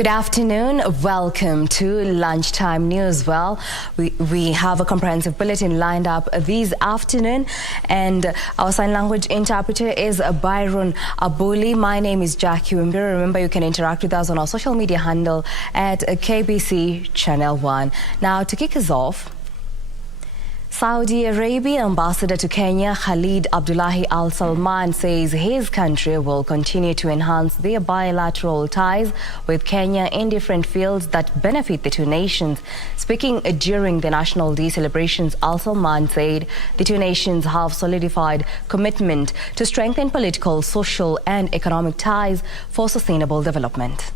Good afternoon. Welcome to Lunchtime News. Well, we have a comprehensive bulletin lined up this afternoon, and our sign language interpreter is Byron Abuli. My name is Jackie Wambiru. Remember, you can interact with us on our social media handle at KBC Channel 1. Now, to kick us off, Saudi Arabia Ambassador to Kenya Khalid Abdullahi Al Salman says his country will continue to enhance their bilateral ties with Kenya in different fields that benefit the two nations. Speaking during the National Day celebrations, Al Salman said the two nations have solidified commitment to strengthen political, social and economic ties for sustainable development.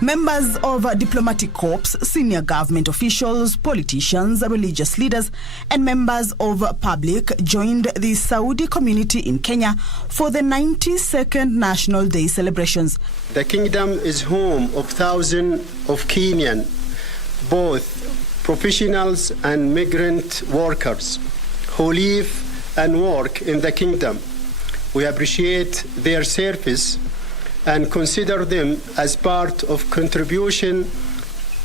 Members of diplomatic corps, senior government officials, politicians, religious leaders, and members of public joined the Saudi community in Kenya for the 92nd National Day celebrations. The kingdom is home of thousands of Kenyan, both professionals and migrant workers, who live and work in the kingdom. We appreciate their service and consider them as part of contribution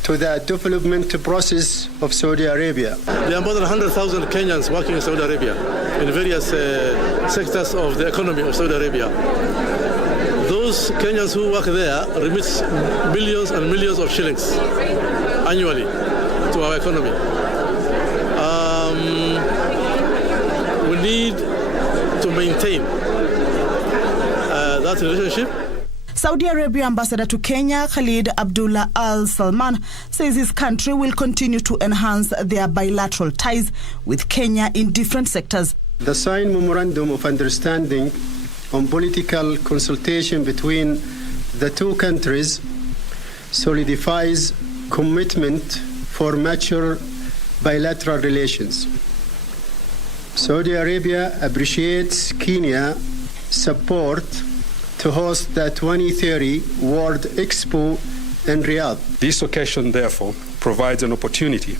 to the development process of Saudi Arabia. There are more than 100,000 Kenyans working in Saudi Arabia in various sectors of the economy of Saudi Arabia. Those Kenyans who work there remit millions and millions of shillings annually to our economy. We need to maintain that relationship. Saudi Arabia Ambassador to Kenya Khalid Abdullah Al Salman says his country will continue to enhance their bilateral ties with Kenya in different sectors. The signed memorandum of understanding on political consultation between the two countries solidifies commitment for mature bilateral relations. Saudi Arabia appreciates Kenya's support to host the 2030 World Expo in Riyadh. This occasion, therefore, provides an opportunity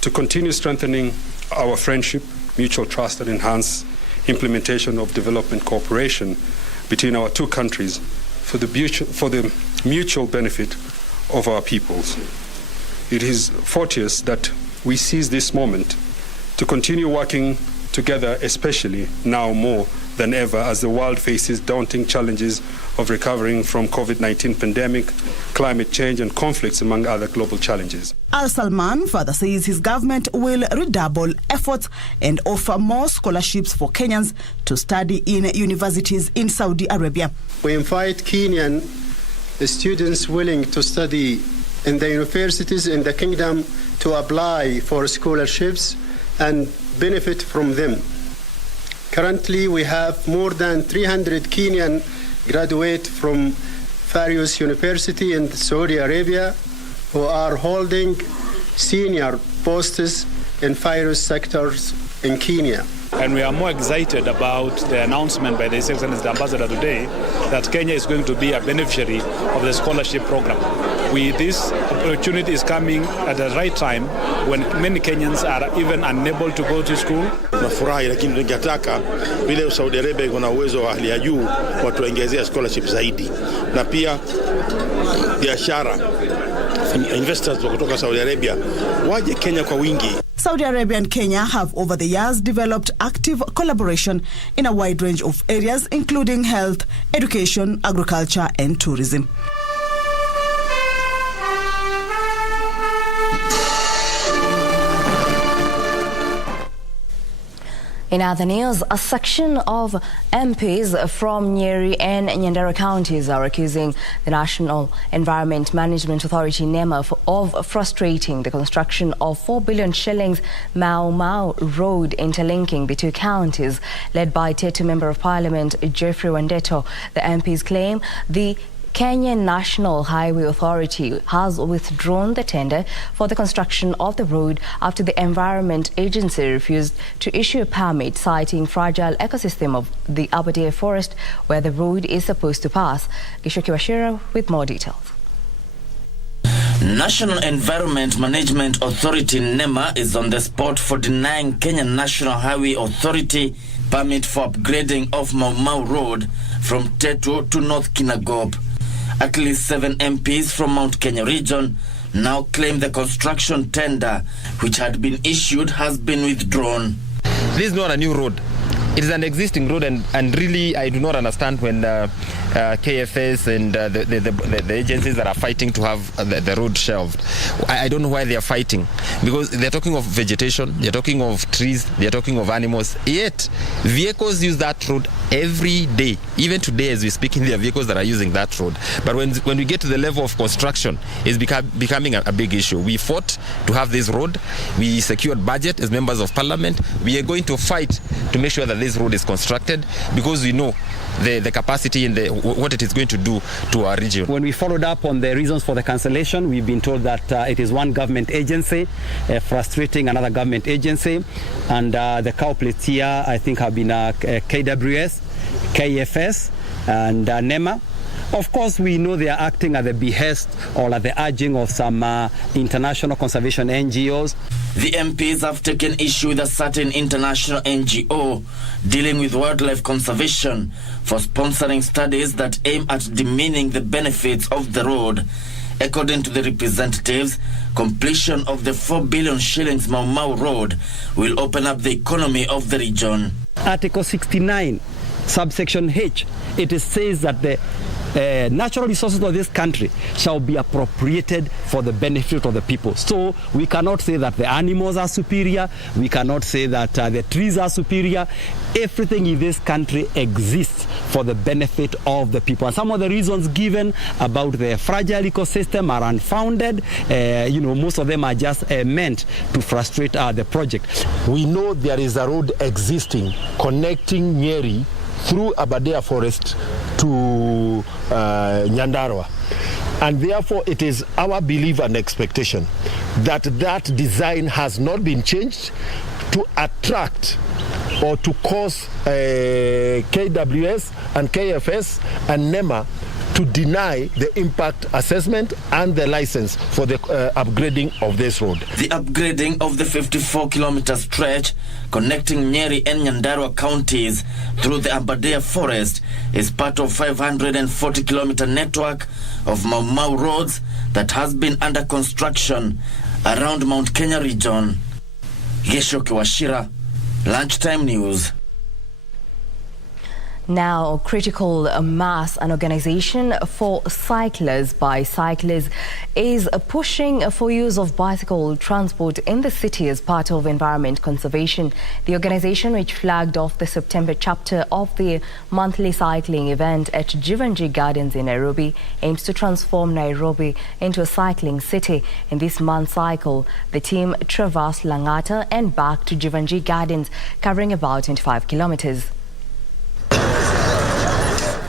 to continue strengthening our friendship, mutual trust, and enhance implementation of development cooperation between our two countries for the mutual benefit of our peoples. It is fortuitous that we seize this moment to continue working together, especially now more than ever as the world faces daunting challenges of recovering from COVID-19 pandemic, climate change and conflicts among other global challenges. Al Salman further says his government will redouble efforts and offer more scholarships for Kenyans to study in universities in Saudi Arabia. We invite Kenyan students willing to study in the universities in the kingdom to apply for scholarships and benefit from them. Currently, we have more than 300 Kenyan graduates from various universities in Saudi Arabia who are holding senior posts in various sectors in Kenya. And we are more excited about the announcement by the His Excellency the Ambassador today that Kenya is going to be a beneficiary of the scholarship program. This opportunity is coming at the right time when many Kenyans are even unable to go to school. Tunafurahi, lakini tungetaka vile Saudi Arabia iko na uwezo wa hali ya juu watuongezea scholarship zaidi, na pia biashara investors kutoka Saudi Arabia waje Kenya kwa wingi. Saudi Arabia and Kenya have over the years developed active collaboration in a wide range of areas, including health, education, agriculture and tourism. In other news, a section of MPs from Nyeri and Nyandera counties are accusing the National Environment Management Authority NEMA of frustrating the construction of 4 billion shillings Mau Mau Road interlinking the two counties. Led by Tetu Member of Parliament Geoffrey Wandeto, the MPs claim the Kenyan National Highway Authority has withdrawn the tender for the construction of the road after the Environment Agency refused to issue a permit, citing fragile ecosystem of the Aberdare Forest where the road is supposed to pass. Gishoki Washira with more details. National Environment Management Authority NEMA is on the spot for denying Kenya National Highway Authority permit for upgrading of Mau Mau Road from Tetu to North Kinangop. At least 7 MPs from Mount Kenya region now claim the construction tender which had been issued has been withdrawn. This is not a new road. It is an existing road, and really I do not understand when KFS and the agencies that are fighting to have the road shelved. I don't know why they are fighting, because they're talking of vegetation, they're talking of trees, they're talking of animals, yet vehicles use that road every day. Even today as we speak, there are vehicles that are using that road. But when we get to the level of construction, it's becoming a big issue. We fought to have this road, we secured budget as members of parliament. We are going to fight to make sure that this road is constructed, because we know the capacity and what it is going to do to our region. When we followed up on the reasons for the cancellation, we've been told that it is one government agency frustrating another government agency, and the culprits here I think have been KWS, KFS and NEMA. Of course, we know they are acting at the behest or at the urging of some international conservation NGOs. The MPs have taken issue with a certain international NGO dealing with wildlife conservation for sponsoring studies that aim at demeaning the benefits of the road. According to the representatives, completion of the 4 billion shillings Mau Mau Road will open up the economy of the region. Article 69, subsection H, it says that the natural resources of this country shall be appropriated for the benefit of the people. So we cannot say that the animals are superior, we cannot say that the trees are superior. Everything in this country exists for the benefit of the people. And some of the reasons given about the fragile ecosystem are unfounded. Most of them are just meant to frustrate the project. We know there is a road existing connecting Nyeri through Aberdare Forest to Nyandarua, and therefore it is our belief and expectation that that design has not been changed to attract or to cause KWS and KFS and NEMA to deny the impact assessment and the license for the upgrading of this road. The upgrading of the 54-kilometer stretch connecting Nyeri and Nyandarua counties through the Aberdare Forest is part of 540-kilometer network of Mau Mau roads that has been under construction around Mount Kenya region. Geshoke Washira, Lunchtime News. Now, critical mass, an organization for cyclists by cyclists, is pushing for use of bicycle transport in the city as part of environment conservation. The organization, which flagged off the September chapter of the monthly cycling event at Jivanji Gardens in Nairobi, aims to transform Nairobi into a cycling city. In this month's cycle, the team traversed Langata and back to Jivanji Gardens, covering about 25 kilometers.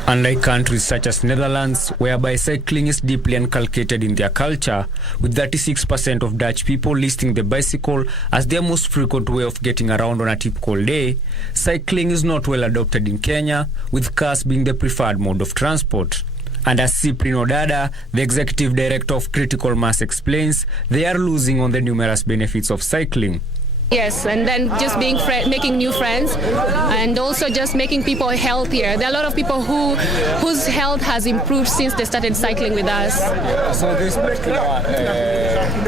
Unlike countries such as Netherlands, whereby cycling is deeply inculcated in their culture, with 36% of Dutch people listing the bicycle as their most frequent way of getting around on a typical day, cycling is not well adopted in Kenya, with cars being the preferred mode of transport. And as Cyprian Odada, the executive director of Critical Mass, explains, they are losing on the numerous benefits of cycling. Yes, and then just making new friends, and also just making people healthier. There are a lot of people whose health has improved since they started cycling with us. So this particular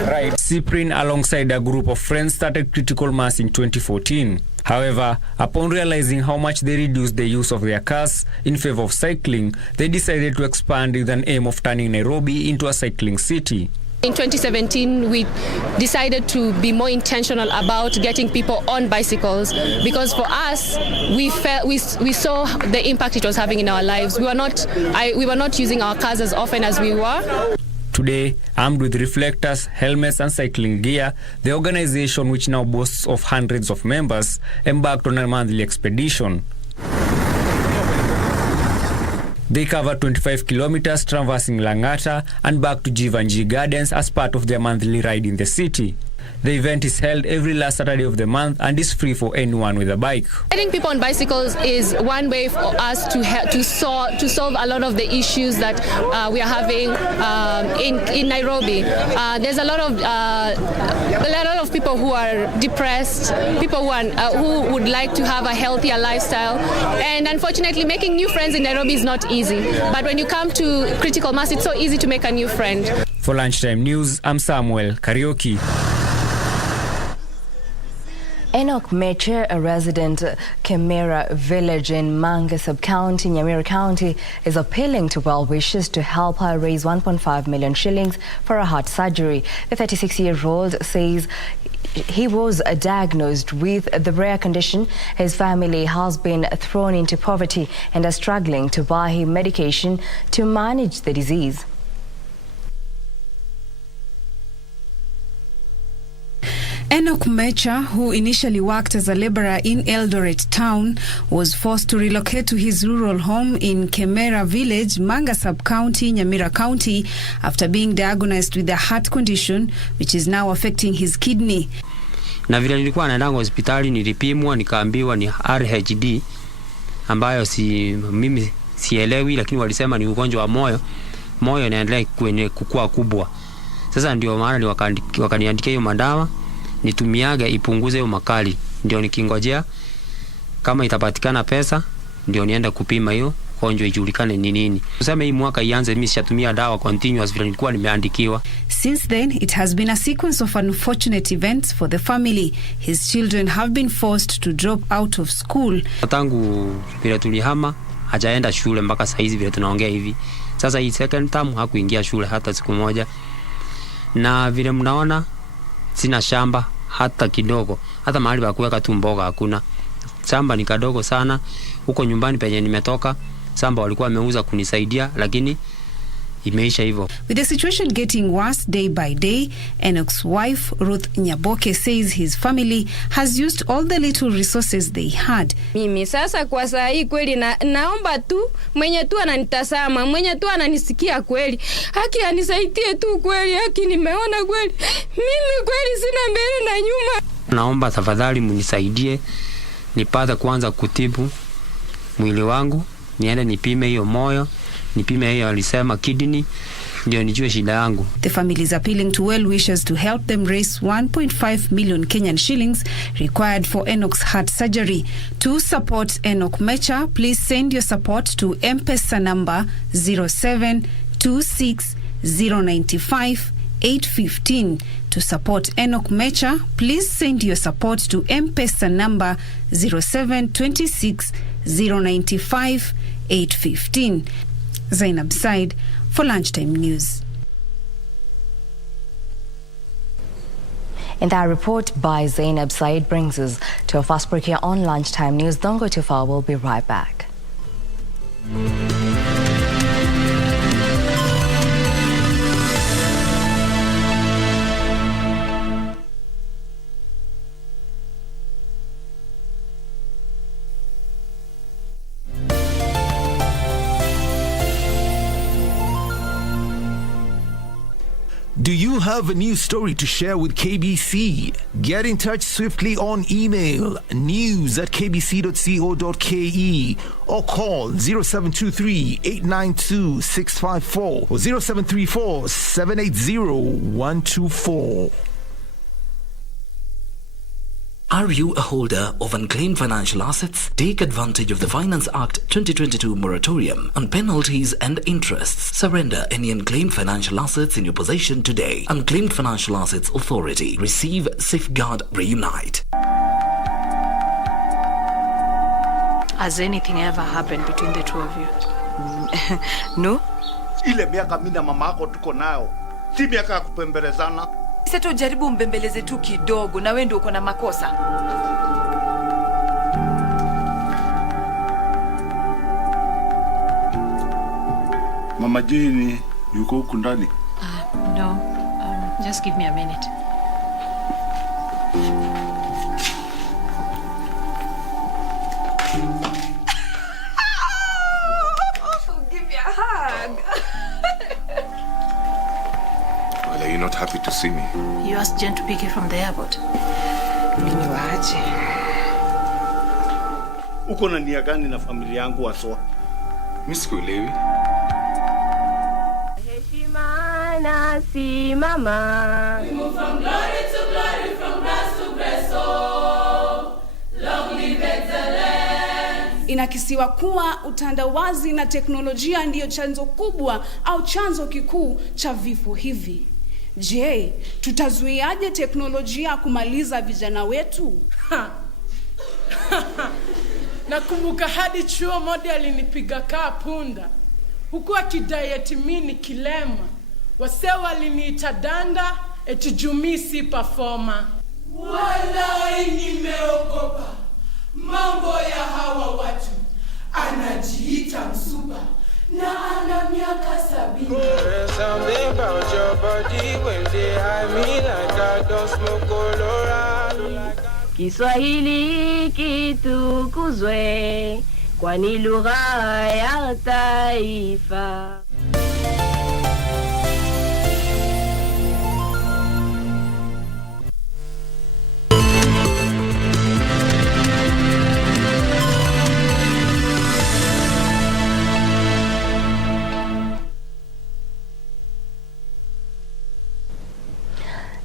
ride, Cyprian alongside a group of friends started Critical Mass in 2014. However, upon realizing how much they reduced the use of their cars in favor of cycling, they decided to expand with an aim of turning Nairobi into a cycling city. In 2017, we decided to be more intentional about getting people on bicycles, because for us, we saw the impact it was having in our lives. We were not using our cars as often as we were. Today, armed with reflectors, helmets and cycling gear, the organization, which now boasts of hundreds of members, embarked on a monthly expedition. They cover 25 kilometers, traversing Langata and back to Jivanji Gardens as part of their monthly ride in the city. The event is held every last Saturday of the month and is free for anyone with a bike. Riding people on bicycles is one way for us to solve a lot of the issues that we are having in Nairobi. There's a lot of people people who are depressed, people who would like to have a healthier lifestyle. And unfortunately, making new friends in Nairobi is not easy. But when you come to critical mass, it's so easy to make a new friend. For Lunchtime News, I'm Samuel Karaoke. Enoch Meche, a resident Kemera village in Manga sub-county, Nyamira County, is appealing to well-wishers to help her raise 1.5 million shillings for a heart surgery. The 36-year-old says he was diagnosed with the rare condition. His family has been thrown into poverty and are struggling to buy him medication to manage the disease. Enoch Mecha, who initially worked as a laborer in Eldoret town, was forced to relocate to his rural home in Kemera village, Manga sub-county, Nyamira County, after being diagnosed with a heart condition which is now affecting his kidney. Na vile nilikuwa naenda hospitali nilipimwa nikaambiwa ni RHD ambayo mimi sielewi, lakini walisema ni ugonjwa wa moyo. Moyo inaendelea kukua kubwa. Sasa ndio maana wakaniandikia hiyo madawa nitumiage ipunguze hiyo makali, ndio nikingojea kama itapatikana pesa ndio nienda kupima hiyo ugonjwa ijulikane ni nini. Tuseme hii mwaka ianze mimi situmia dawa continuous vile nilikuwa nimeandikiwa. Since then, it has been a sequence of unfortunate events for the family. His children have been forced to drop out of school. Tangu vile tulihama hajaenda shule mpaka saa hizi vile tunaongea hivi. Sasa hii second term hakuingia shule hata siku moja. Na vile mnaona sina shamba hata kidogo, hata mahali pa kuweka tu mboga hakuna. Shamba ni kadogo sana. Huko nyumbani penye nimetoka, shamba walikuwa wameuza kunisaidia, lakini imeisha hivyo. With the situation getting worse day by day, Enoch's wife Ruth Nyaboke says his family has used all the little resources they had. Mimi sasa kwa saa hii kweli naomba tu mwenye tu ananitazama, mwenye tu ananisikia kweli, haki anisaidie tu kweli, haki nimeona kweli. Mimi kweli sina mbele na nyuma. Naomba tafadhali mnisaidie nipate kwanza kutibu mwili wangu, niende nipime hiyo moyo, nipime hiyo alisema kidney, ndio nijue shida yangu. The family is appealing to well wishers to help them raise 1.5 million Kenyan shillings required for Enoch's heart surgery. To support Enoch Mecha, please send your support to M-Pesa number 0726095815. To support Enoch Mecha, please send your support to M-Pesa number 0726095815. Zainab Said for Lunchtime News. And that report by Zainab Said brings us to a fast break here on Lunchtime News. Don't go too far, we'll be right back. Do you have a news story to share with KBC? Get in touch swiftly on email news@kbc.co.ke or call 0723-892-654 or 0734-780-124. Are you a holder of unclaimed financial assets? Take advantage of the Finance Act 2022 moratorium on penalties and interests. Surrender any unclaimed financial assets in your possession today. Unclaimed Financial Assets Authority. Receive, safeguard, reunite. Has anything ever happened between the two of you? No? Ile miaka mimi na mama yako tuko nayo. Si miaka ya kupembelezana. Sasa tujaribu mbembeleze tu kidogo na wewe ndio uko na makosa. Mama Jane yuko huku ndani? No. Just give me a minute. Give me a hug. Well, are you not happy to see me? You asked Jen to pick you from the airport. Niwaje. Uko na nia gani na familia yangu waswa? Mimi sikuelewi. Heshima na simama. We move from glory to glory, from Inakisiwa kuwa utandawazi na teknolojia ndiyo chanzo kubwa au chanzo kikuu cha vifo hivi. Je, tutazuiaje teknolojia kumaliza vijana wetu? Nakumbuka hadi chuo moja alinipiga kaa punda. Huku akidai eti mimi ni kilema. Wasee waliniita danda eti jumi si performer. Walai nimeogopa mambo ya hawa watu. Anajiita msuba na ana miaka 70. Kiswahili kitukuzwe, kwani lugha ya taifa.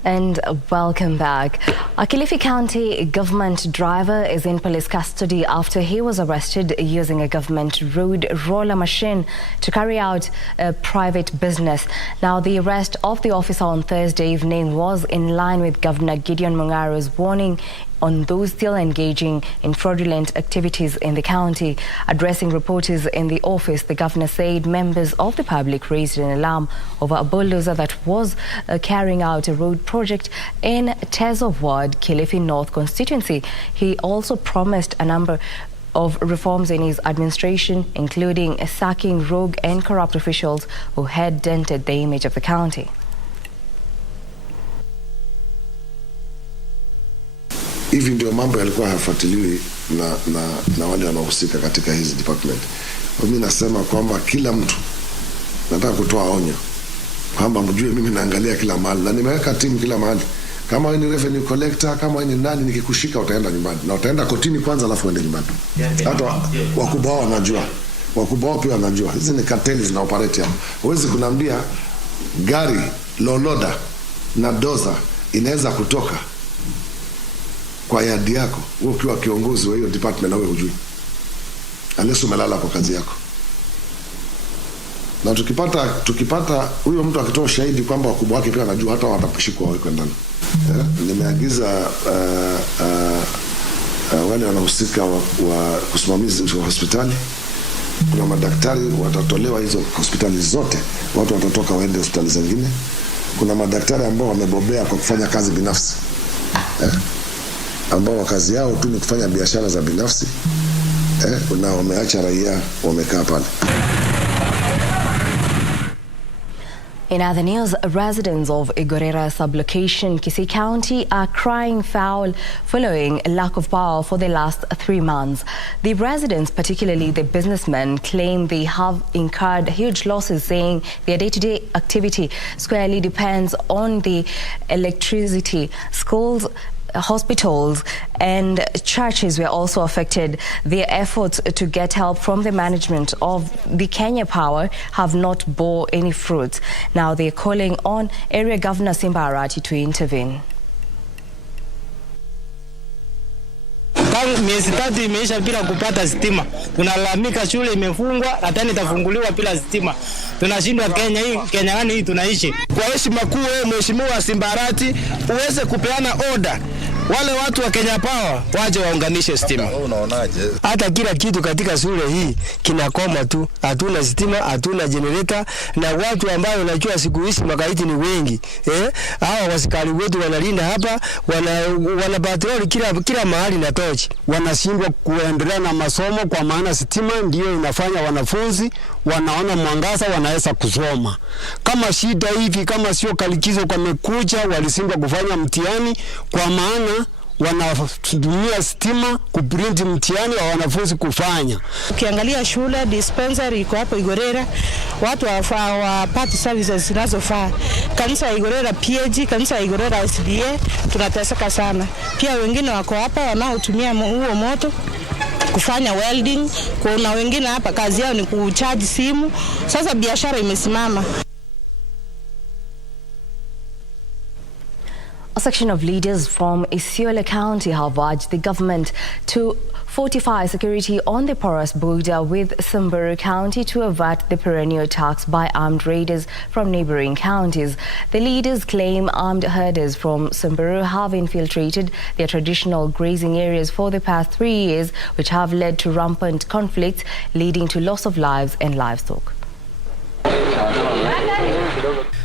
And welcome back. A Kilifi County government driver is in police custody after he was arrested using a government road roller machine to carry out a private business. Now, the arrest of the officer on Thursday evening was in line with Governor Gideon Mungaro's warning on those still engaging in fraudulent activities in the county. Addressing reporters in the office, the governor said members of the public raised an alarm over a bulldozer that was carrying out a road project in Tezo Ward, Kilifi North constituency. He also promised a number of reforms in his administration, including sacking rogue and corrupt officials who had dented the image of the county. Hivi ndio mambo yalikuwa hayafuatiliwi na wale wanaohusika katika hizi department. Mimi nasema kwamba kila mtu, nataka kutoa onyo kwamba mjue mimi naangalia kila mahali na nimeweka timu kila mahali. Kama wewe ni revenue collector, kama wewe ni nani, nikikushika utaenda nyumbani na utaenda kotini kwanza alafu uende nyumbani. Hata wakubwa wao wanajua. Wakubwa wao pia wanajua. Hizi ni cartels zina operate hapo. Huwezi kunambia gari loloda na doza inaweza kutoka kwa yadi yako ukiwa kiongozi wa hiyo department na wewe hujui, unless umelala kwa kazi yako. Na tukipata huyo mtu akitoa shahidi kwamba wakubwa wake pia wanajua, hata watapishikwa wawekwe ndani. Nimeagiza wale wanahusika wa kusimamizi wa hospitali, kuna madaktari watatolewa hizo hospitali zote, watu watatoka waende hospitali zingine. Kuna madaktari ambao wamebobea kwa kufanya kazi binafsi, ambao kazi yao tu ni kufanya biashara za binafsi, na wameacha raia wamekaa pale. In other news, residents of Igorera sublocation, Kisii County, are crying foul following a lack of power for the last 3 months. The residents, particularly the businessmen, claim they have incurred huge losses, saying their day-to-day activity squarely depends on the electricity. Schools, hospitals and churches were also affected. Their efforts to get help from the management of the Kenya Power have not bore any fruit. Now they're calling on Area Governor Simba Arati to intervene. Miezi 3 imeisha bila kupata stima. Tunalalamika shule imefungwa, hata itafunguliwa bila stima. Tunashindwa Kenya gani hii tunaishi? Kwa heshima kuu wewe Mheshimiwa Simba Arati uweze kupeana order wale watu wa Kenya Power waje waunganishe stima. Unaonaje? Hata kila kitu katika shule hii kinakoma tu. Hatuna stima, hatuna generator, na watu ambao unajua siku hizi magaidi ni wengi. Hawa wasikali wetu wanalinda hapa, wana patrol kila mahali na tochi. Wanashindwa kuendelea na masomo kwa maana stima ndio inafanya wanafunzi wanaona mwangaza, wanaweza kusoma. Kama shida hivi, kama sio kalikizo kamekuja, walishindwa kufanya mtihani kwa maana wanatumia stima kuprint mtihani wa wanafunzi kufanya. Ukiangalia shule dispensary iko hapo Igorera, watu hawapati services zinazofaa. Kanisa ya Igorera PAG, kanisa ya Igorera SDA, tunateseka sana. Pia wengine wako hapa wanaotumia huo moto kufanya welding, kuna wengine hapa kazi yao ni kucharge simu. Sasa biashara imesimama. section of leaders from Isiolo County have urged the government to fortify security on the porous border with Wambiru County to avert the perennial attacks by armed raiders from neighboring counties. The leaders claim armed herders from Wambiru have infiltrated their traditional grazing areas for the past 3 years, which have led to rampant conflicts, leading to loss of lives and livestock.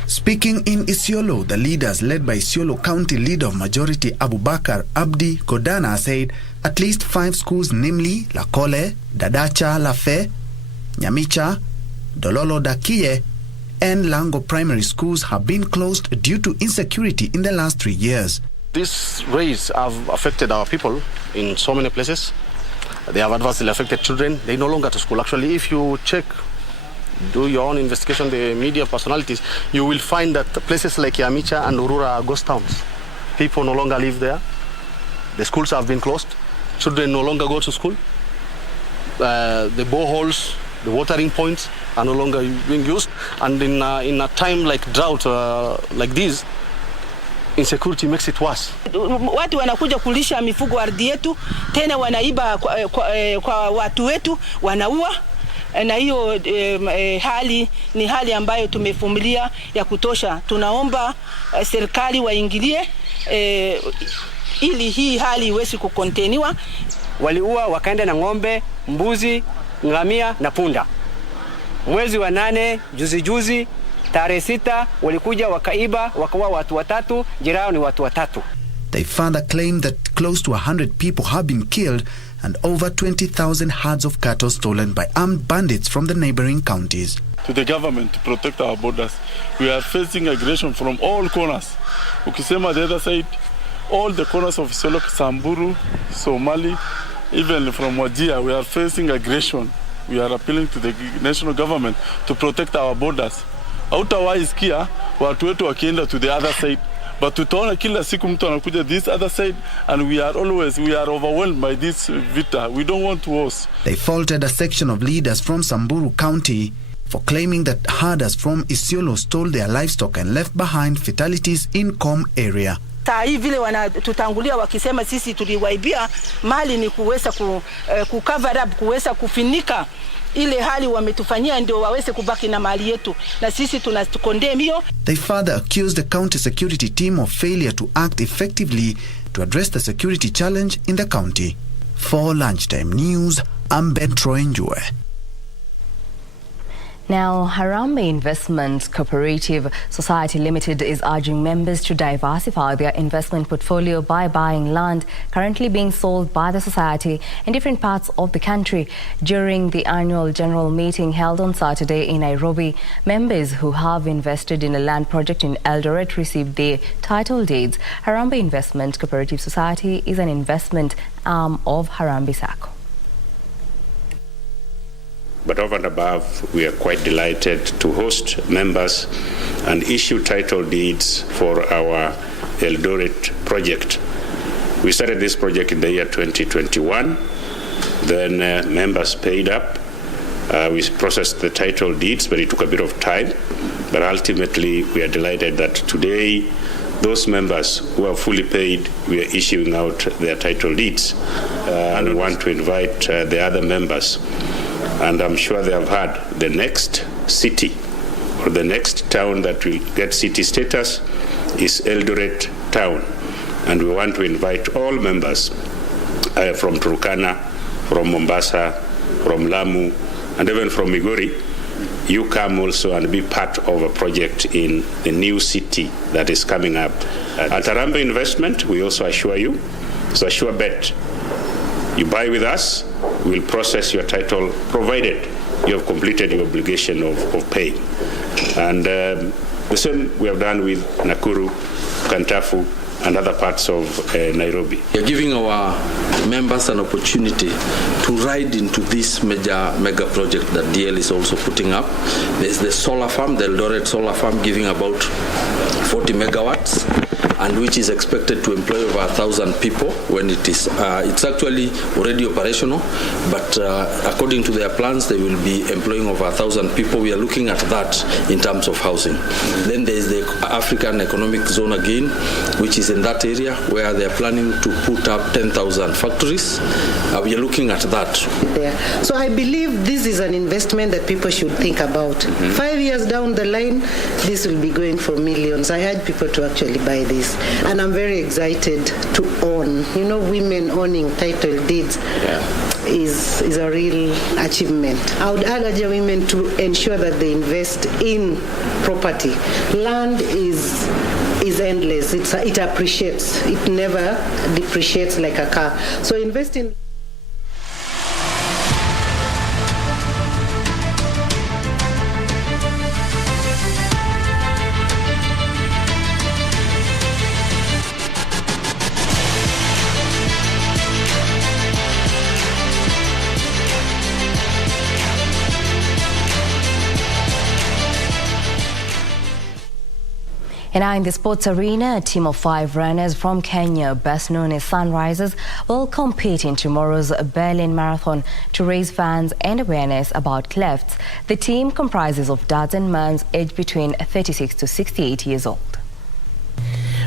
Speaking in Isiolo, the leaders led by Isiolo County Leader of Majority Abubakar Abdi Kodana said at least 5 schools, namely Lakole, Dadacha Lafe, Nyamicha, Dololo Dakie, and Lango primary schools have been closed due to insecurity in the last 3 years. These raids have affected our people in so many places. They have adversely affected children. They no longer to school. Actually, if you check, do your own investigation, the media personalities, you will find that places like Yamicha and Urura are ghost towns. People no longer live there. The schools have been closed. Children no longer go to school. The boreholes, the watering points are no longer being used. And in a time like drought like this, insecurity makes it worse. Watu wanakuja kulisha mifugo ardhi yetu, tena wanaiba kwa watu wetu, wanaua. Na hiyo hali ni hali ambayo tumevumilia ya kutosha. Tunaomba serikali waingilie ili hii hali iweze kukonteniwa. Waliua wakaenda na ng'ombe, mbuzi, ngamia na punda. Mwezi wa 8 juzi tarehe 6 walikuja wakaiba, wakaua watu 3, jirao ni watu 3. They further claimed that close to 100 people have been killed and over 20,000 herds of cattle stolen by armed bandits from the neighboring counties. To the government to protect our borders. We are facing aggression from all corners. Ukisema the other side, all the corners of Isiolo, Samburu, Somali, even from Wajir, we are facing aggression. We are appealing to the national government to protect our borders. Hautawahi kia watu wetu wakienda to the other side. But tutaona kila siku mtu anakuja this other side, and we are overwhelmed by this vita. We don't want wars. They faulted a section of leaders from Samburu County for claiming that herders from Isiolo stole their livestock and left behind fatalities in Com area. Saa hii vile wanatutangulia wakisema sisi tuliwaibia mali ni kuweza cover up, kuweza kufinika ile hali wametufanyia ndio waweze kubaki na mali yetu, na sisi tunakondem hiyo. They further accused the county security team of failure to act effectively to address the security challenge in the county. For Lunchtime News, I'm Ben Troy Njue. Now, Harambee Investment Cooperative Society Limited is urging members to diversify their investment portfolio by buying land currently being sold by the society in different parts of the country. During the annual general meeting held on Saturday in Nairobi, members who have invested in a land project in Eldoret received their title deeds. Harambee Investment Cooperative Society is an investment arm of Harambee Sacco. But over and above, we are quite delighted to host members and issue title deeds for our Eldoret project. We started this project in the year 2021. Then members paid up. We processed the title deeds, but it took a bit of time. But ultimately, we are delighted that today, those members who are fully paid, we are issuing out their title deeds. And we want to invite the other members. And I'm sure they have heard the next city or the next town that will get city status is Eldoret town. And we want to invite all members from Turkana, from Mombasa, from Lamu, and even from Migori. You come also and be part of a project in the new city that is coming up. At Harambee Investment, we also assure you, it's a sure bet. You buy with us, we'll process your title provided you have completed your obligation of paying. And the same we have done with Nakuru, Kantafu, and other parts of Nairobi. We are giving our members an opportunity to ride into this mega project that DL is also putting up. There's the solar farm, the Eldoret solar farm, giving about 40 megawatts. and which is expected to employ over 1,000 people when it is. It's actually already operational, but according to their plans, they will be employing over 1,000 people. We are looking at that in terms of housing. Then there is the African Economic Zone again, which is in that area where they are planning to put up 10,000 factories. We are looking at that. So I believe this is an investment that people should think about. 5 years down the line, this will be going for millions. I urge people to actually buy this. And I'm very excited to own. You know, women owning title deeds is a real achievement. I would urge women to ensure that they invest in property. Land is endless. It appreciates. It never depreciates like a car. So invest in. And now in the sports arena, a team of 5 runners from Kenya, best known as Sunrisers, will compete in tomorrow's Berlin Marathon to raise funds and awareness about clefts. The team comprises of dads and moms aged between 36 to 68 years old.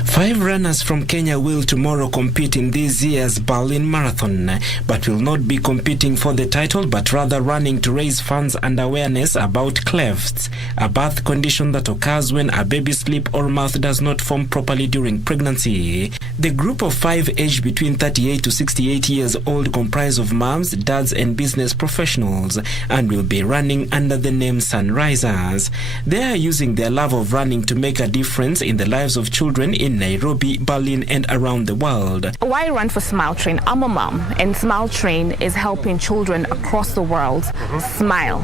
5 runners from Kenya will tomorrow compete in this year's Berlin Marathon, but will not be competing for the title, but rather running to raise funds and awareness about clefts, a birth condition that occurs when a baby's lip or mouth does not form properly during pregnancy. The group of 5 aged between 38 to 68 years old comprise of moms, dads and business professionals and will be running under the name Sunrisers. They are using their love of running to make a difference in the lives of children in Nairobi, Berlin and around the world. Why run for Smile Train? I'm a mom, and Smile Train is helping children across the world smile.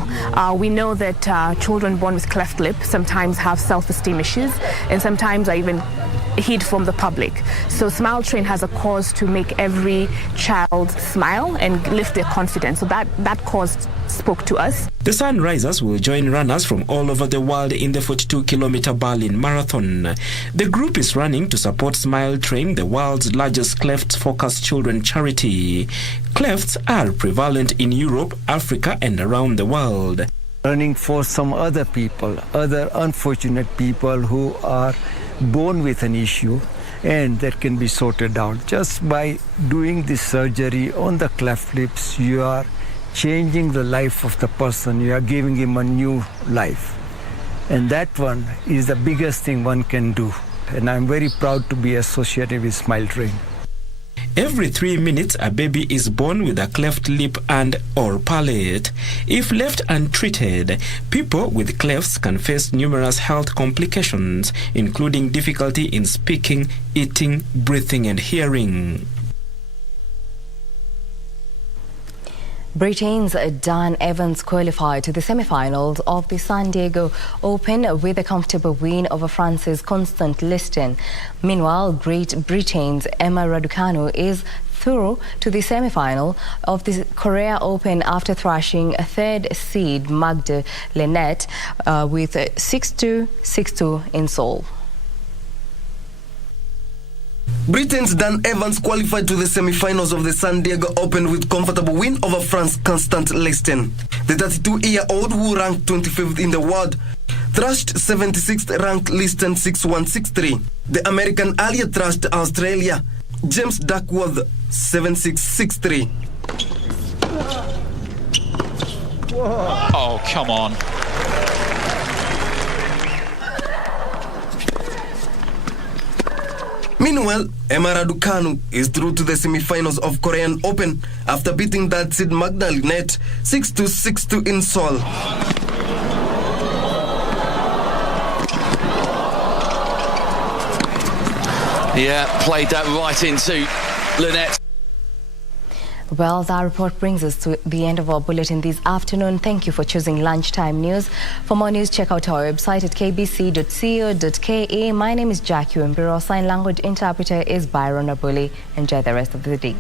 We know that children born with cleft lip sometimes have self-esteem issues and sometimes are even hid from the public. So Smile Train has a cause to make every child smile and lift their confidence. So that cause spoke to us. The Sunrisers will join runners from all over the world in the 42-kilometer Berlin Marathon. The group is running to support Smile Train, the world's largest cleft-focused children charity. Clefts are prevalent in Europe, Africa and around the world. Running for some other people, other unfortunate people who are born with an issue and that can be sorted out. Just by doing this surgery on the cleft lips, you are changing the life of the person. You are giving him a new life. And that one is the biggest thing one can do. And I'm very proud to be associated with Smile Train. Every 3 minutes, a baby is born with a cleft lip and or palate. If left untreated, people with clefts can face numerous health complications, including difficulty in speaking, eating, breathing, and hearing. Britain's Dan Evans qualified to the semi-finals of the San Diego Open with a comfortable win over France's Constant Liston. Meanwhile, Great Britain's Emma Raducanu is through to the semi-final of the Korea Open after thrashing third seed Magda Linette with 6-2, 6-2 in Seoul. Britain's Dan Evans qualified to the semi-finals of the San Diego Open with comfortable win over France's Constant Liston. The 32-year-old, who ranked 25th in the world, thrashed 76th ranked Liston 6-1, 6-3. The American earlier thrashed Australia James Duckworth 7-6, 6-3. Oh, come on. Meanwhile, Emma Raducanu is through to the semi-finals of Korean Open after beating that seed Magda Linette 6-2, 6-2 in Seoul. Yeah, played that right into Linette. Well, that report brings us to the end of our bulletin this afternoon. Thank you for choosing Lunchtime News. For more news, check out our website at kbc.co.ke. My name is Jackie Wambiru. Sign language interpreter is Byron Abuli. Enjoy the rest of the day.